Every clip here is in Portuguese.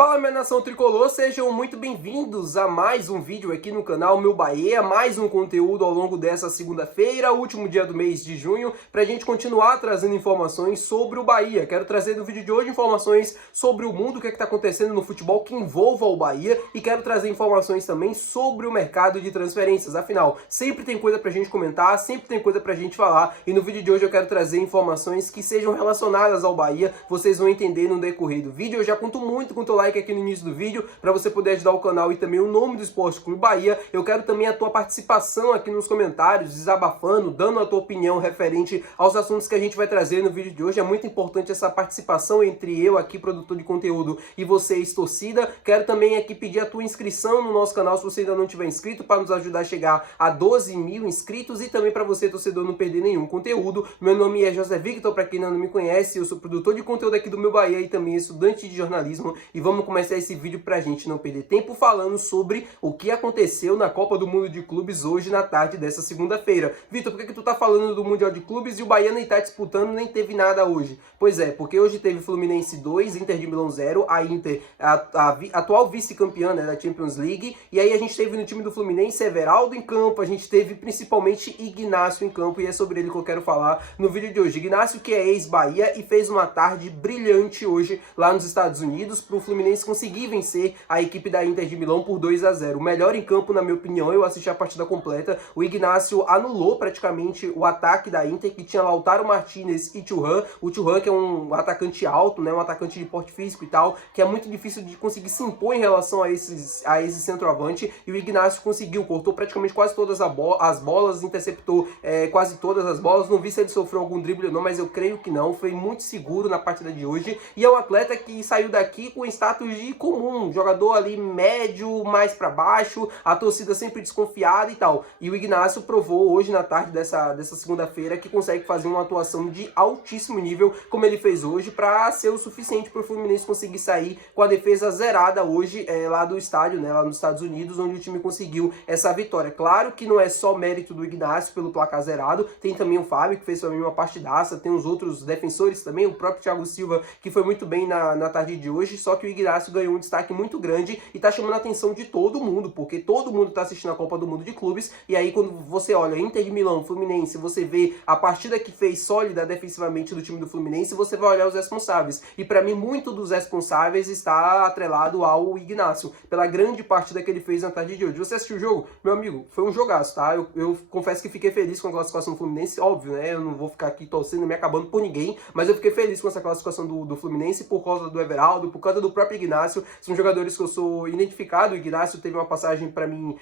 Fala, minha nação tricolor, sejam muito bem-vindos a mais um vídeo aqui no canal Meu Bahia, mais um conteúdo ao longo dessa segunda-feira, último dia do mês de junho, para a gente continuar trazendo informações sobre o Bahia. Quero trazer no vídeo de hoje informações sobre o mundo, o que está acontecendo no futebol que envolva o Bahia, e quero trazer informações também sobre o mercado de transferências. Afinal, sempre tem coisa para a gente comentar, sempre tem coisa para a gente falar, e no vídeo de hoje eu quero trazer informações que sejam relacionadas ao Bahia. Vocês vão entender no decorrer do vídeo. Eu já conto muito com o teu like aqui no início do vídeo, para você poder ajudar o canal e também o nome do Esporte Clube Bahia. Eu quero também a tua participação aqui nos comentários, desabafando, dando a tua opinião referente aos assuntos que a gente vai trazer no vídeo de hoje. É muito importante essa participação entre eu aqui, produtor de conteúdo, e vocês, torcida. Quero também aqui pedir a tua inscrição no nosso canal, se você ainda não tiver inscrito, para nos ajudar a chegar a 12 mil inscritos, e também para você, torcedor, não perder nenhum conteúdo. Meu nome é José Victor, para quem ainda não me conhece, eu sou produtor de conteúdo aqui do Meu Bahia e também estudante de jornalismo, e vamos começar esse vídeo pra gente não perder tempo falando sobre o que aconteceu na Copa do Mundo de Clubes hoje na tarde dessa segunda-feira. Vitor, por que tu tá falando do Mundial de Clubes e o Bahia nem tá disputando, nem teve nada hoje? Pois é, porque hoje teve Fluminense 2, Inter de Milão 0, a Inter, a atual vice-campeã, né, da Champions League, e aí a gente teve no time do Fluminense Everaldo em campo, a gente teve principalmente Ignacio em campo, e é sobre ele que eu quero falar no vídeo de hoje. Ignacio, que é ex-Bahia e fez uma tarde brilhante hoje lá nos Estados Unidos, pro Fluminense conseguir vencer a equipe da Inter de Milão por 2-0. O melhor em campo, na minha opinião, eu assisti a partida completa. O Ignacio anulou praticamente o ataque da Inter, que tinha Lautaro Martinez e Thuram. O Thuram, que é um atacante alto, né, um atacante de porte físico e tal, que é muito difícil de conseguir se impor em relação a esse centroavante, e o Ignacio conseguiu, cortou praticamente quase todas as bolas, interceptou quase todas as bolas. Não vi se ele sofreu algum drible ou não, mas eu creio que não. Foi muito seguro na partida de hoje, e é um atleta que saiu daqui com status de comum, jogador ali médio, mais para baixo, a torcida sempre desconfiada e tal. E o Ignacio provou hoje na tarde dessa segunda-feira que consegue fazer uma atuação de altíssimo nível, como ele fez hoje, para ser o suficiente para o Fluminense conseguir sair com a defesa zerada hoje lá do estádio, né, lá nos Estados Unidos, onde o time conseguiu essa vitória. Claro que não é só mérito do Ignacio pelo placar zerado, tem também o Fábio, que fez também uma partidaça, tem os outros defensores também, o próprio Thiago Silva, que foi muito bem na tarde de hoje, só que o Ignacio ganhou um destaque muito grande e tá chamando a atenção de todo mundo, porque todo mundo tá assistindo a Copa do Mundo de Clubes, e aí quando você olha Inter de Milão, Fluminense, você vê a partida que fez sólida defensivamente do time do Fluminense, você vai olhar os responsáveis, e para mim muito dos responsáveis está atrelado ao Ignacio, pela grande partida que ele fez na tarde de hoje. Você assistiu o jogo? Meu amigo, foi um jogaço, tá? Eu confesso que fiquei feliz com a classificação do Fluminense, óbvio, né? Eu não vou ficar aqui torcendo, me acabando por ninguém, mas eu fiquei feliz com essa classificação do Fluminense por causa do Everaldo, por causa do próprio Ignacio. São jogadores que eu sou identificado. O Ignacio teve uma passagem para mim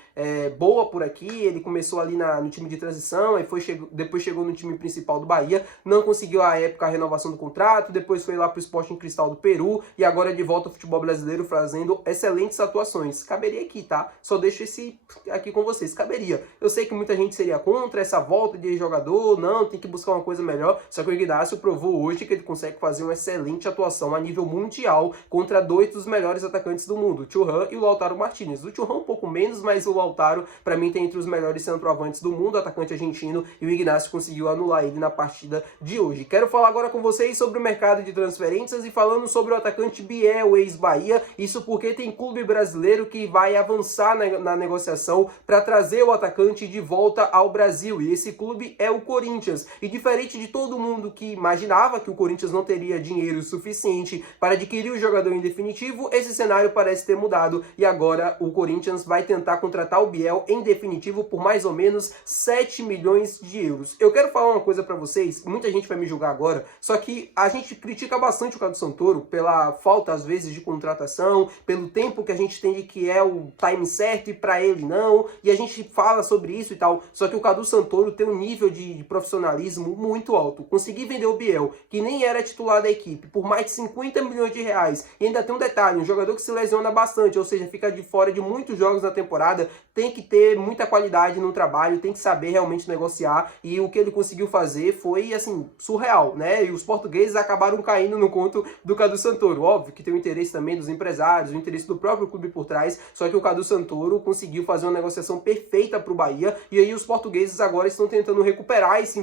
boa por aqui, ele começou ali no time de transição, aí depois chegou no time principal do Bahia, não conseguiu à época a renovação do contrato, depois foi lá pro Sporting Cristal do Peru, e agora é de volta ao futebol brasileiro fazendo excelentes atuações. Caberia aqui, tá? Só deixo esse aqui com vocês, caberia. Eu sei que muita gente seria contra essa volta de jogador, não, tem que buscar uma coisa melhor, só que o Ignacio provou hoje que ele consegue fazer uma excelente atuação a nível mundial contra dois dos melhores atacantes do mundo, o Thuram e o Lautaro Martinez. O Thuram um pouco menos, mas o Lautaro, para mim, tem entre os melhores centroavantes do mundo, atacante argentino, e o Ignacio conseguiu anular ele na partida de hoje. Quero falar agora com vocês sobre o mercado de transferências e falando sobre o atacante Biel, ex-Bahia, isso porque tem clube brasileiro que vai avançar na negociação para trazer o atacante de volta ao Brasil, e esse clube é o Corinthians. E diferente de todo mundo que imaginava que o Corinthians não teria dinheiro suficiente para adquirir o jogador em definitivo, esse cenário parece ter mudado, e agora o Corinthians vai tentar contratar o Biel em definitivo por mais ou menos 7 milhões de euros. Eu quero falar uma coisa para vocês, muita gente vai me julgar agora, só que a gente critica bastante o Cadu Santoro pela falta, às vezes, de contratação, pelo tempo que a gente tem de que é o time certo e para ele não, e a gente fala sobre isso e tal, só que o Cadu Santoro tem um nível de profissionalismo muito alto. Conseguir vender o Biel, que nem era titular da equipe, por mais de 50 milhões de reais, e ainda tem um detalhe, um jogador que se lesiona bastante, ou seja, fica de fora de muitos jogos na temporada, tem que ter muita qualidade no trabalho, tem que saber realmente negociar, e o que ele conseguiu fazer foi, assim, surreal, né? E os portugueses acabaram caindo no conto do Cadu Santoro. Óbvio que tem o interesse também dos empresários, o interesse do próprio clube por trás, só que o Cadu Santoro conseguiu fazer uma negociação perfeita para o Bahia, e aí os portugueses agora estão tentando recuperar esse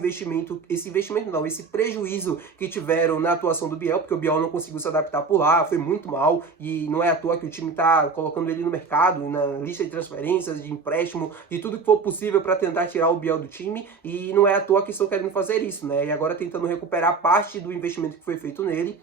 prejuízo que tiveram na atuação do Biel, porque o Biel não conseguiu se adaptar por lá, foi muito mal, mal, e não é à toa que o time tá colocando ele no mercado, na lista de transferências, de empréstimo, de tudo que for possível para tentar tirar o Biel do time, e não é à toa que estão querendo fazer isso, né? E agora tentando recuperar parte do investimento que foi feito nele.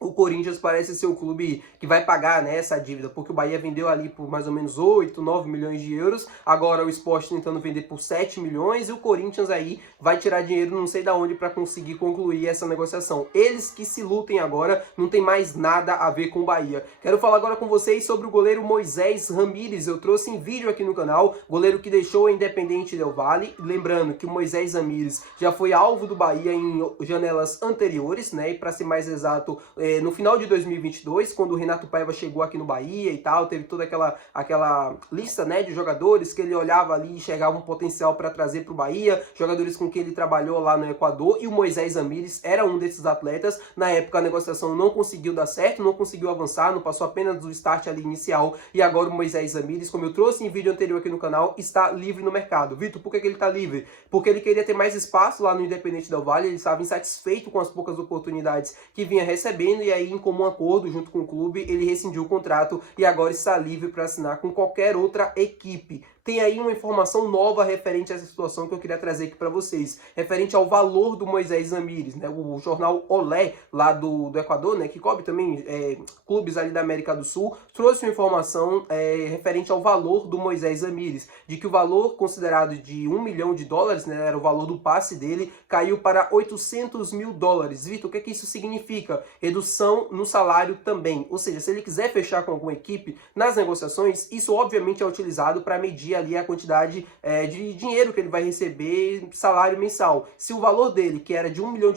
O Corinthians parece ser o clube que vai pagar, né, essa dívida, porque o Bahia vendeu ali por mais ou menos 8, 9 milhões de euros, agora o Sport tentando vender por 7 milhões e o Corinthians aí vai tirar dinheiro não sei da onde para conseguir concluir essa negociação. Eles que se lutem agora, não tem mais nada a ver com o Bahia. Quero falar agora com vocês sobre o goleiro Moisés Ramírez. Eu trouxe em vídeo aqui no canal, goleiro que deixou a Independente Del Valle, lembrando que o Moisés Ramírez já foi alvo do Bahia em janelas anteriores, né, e para ser mais exato, no final de 2022, quando o Renato Paiva chegou aqui no Bahia e tal, teve toda aquela lista, né, de jogadores que ele olhava ali e enxergava um potencial para trazer para o Bahia, jogadores com quem ele trabalhou lá no Equador, e o Moisés Ramírez era um desses atletas. Na época a negociação não conseguiu dar certo, não conseguiu avançar, não passou apenas do start ali inicial, e agora o Moisés Ramírez, como eu trouxe em vídeo anterior aqui no canal, está livre no mercado. Vitor, por que ele está livre? Porque ele queria ter mais espaço lá no Independente Del Valle, ele estava insatisfeito com as poucas oportunidades que vinha recebendo, e aí, em comum acordo, junto com o clube, ele rescindiu o contrato e agora está livre para assinar com qualquer outra equipe. Tem aí uma informação nova referente a essa situação que eu queria trazer aqui para vocês, referente ao valor do Moisés Ramírez, né? O jornal Olé, lá do Equador, né, que cobre também clubes ali da América do Sul, trouxe uma informação referente ao valor do Moisés Ramírez, de que o valor considerado de $1 milhão, né, era o valor do passe dele, caiu para $800 mil. Vitor, o que isso significa? Redução no salário também, ou seja, se ele quiser fechar com alguma equipe nas negociações, isso obviamente é utilizado para medir ali a quantidade de dinheiro que ele vai receber, salário mensal. Se o valor dele, que era de $1 milhão,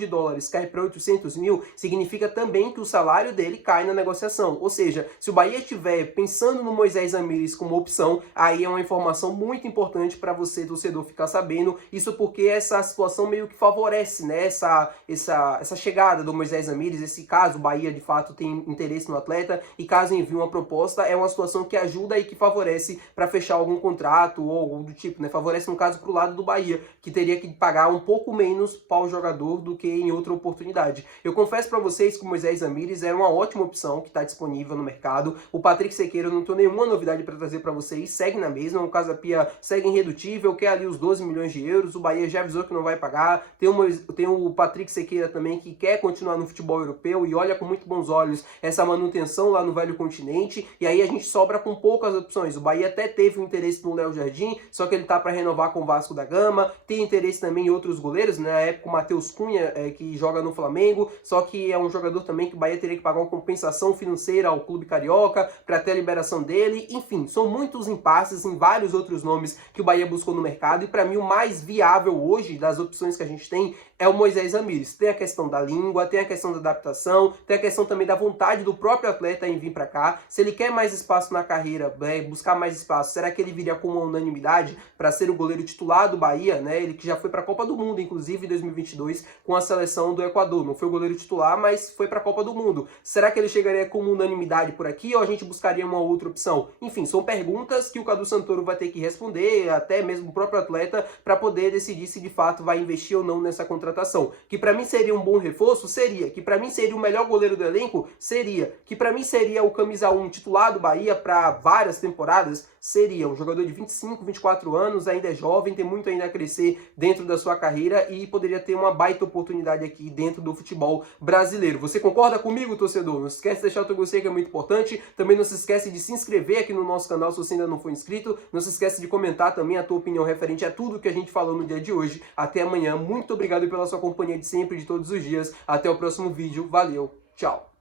cai para 800 mil, significa também que o salário dele cai na negociação. Ou seja, se o Bahia estiver pensando no Moisés Ramírez como opção, aí é uma informação muito importante para você, torcedor, ficar sabendo. Isso porque essa situação meio que favorece, né, essa chegada do Moisés Ramírez, esse caso o Bahia de fato tem interesse no atleta e caso envie uma proposta, é uma situação que ajuda e que favorece para fechar algum contrato ou algo do tipo, né? Favorece no caso pro lado do Bahia, que teria que pagar um pouco menos para o jogador do que em outra oportunidade. Eu confesso para vocês que o Moisés Ramírez era uma ótima opção que está disponível no mercado. O Patrick Sequeira, eu não tenho nenhuma novidade para trazer para vocês, segue na mesma, o Casa Pia segue irredutível, quer ali os 12 milhões de euros, o Bahia já avisou que não vai pagar, tem o Patrick Sequeira também que quer continuar no futebol europeu e olha com muito bons olhos essa manutenção lá no Velho Continente, e aí a gente sobra com poucas opções. O Bahia até teve um interesse no Léo Jardim, só que ele tá para renovar com o Vasco da Gama, tem interesse também em outros goleiros, né? Na época o Matheus Cunha, que joga no Flamengo, só que é um jogador também que o Bahia teria que pagar uma compensação financeira ao clube carioca para ter a liberação dele. Enfim, são muitos impasses em vários outros nomes que o Bahia buscou no mercado, e para mim o mais viável hoje das opções que a gente tem é o Moisés Ramírez. Tem a questão da língua, tem a questão da adaptação, tem a questão também da vontade do próprio atleta em vir para cá. Se ele quer mais espaço na carreira, buscar mais espaço, será que ele viria com uma unanimidade para ser o goleiro titular do Bahia, né? Ele que já foi para a Copa do Mundo, inclusive em 2022, com a seleção do Equador. Não foi o goleiro titular, mas foi para a Copa do Mundo. Será que ele chegaria com uma unanimidade por aqui ou a gente buscaria uma outra opção? Enfim, são perguntas que o Cadu Santoro vai ter que responder, até mesmo o próprio atleta, para poder decidir se de fato vai investir ou não nessa contratação. Que para mim seria um bom reforço? Seria. Que para mim seria o melhor goleiro do elenco? Seria. Que para mim seria o camisa 1 titular do Bahia para várias temporadas? Seria. Um jogador de 25, 24 anos, ainda é jovem, tem muito ainda a crescer dentro da sua carreira e poderia ter uma baita oportunidade aqui dentro do futebol brasileiro. Você concorda comigo, torcedor? Não se esquece de deixar o teu gostei, que é muito importante. Também não se esquece de se inscrever aqui no nosso canal se você ainda não for inscrito. Não se esquece de comentar também a tua opinião referente a tudo que a gente falou no dia de hoje. Até amanhã. Muito obrigado pela sua companhia de sempre, de todos os dias. Até o próximo vídeo. Valeu. Tchau.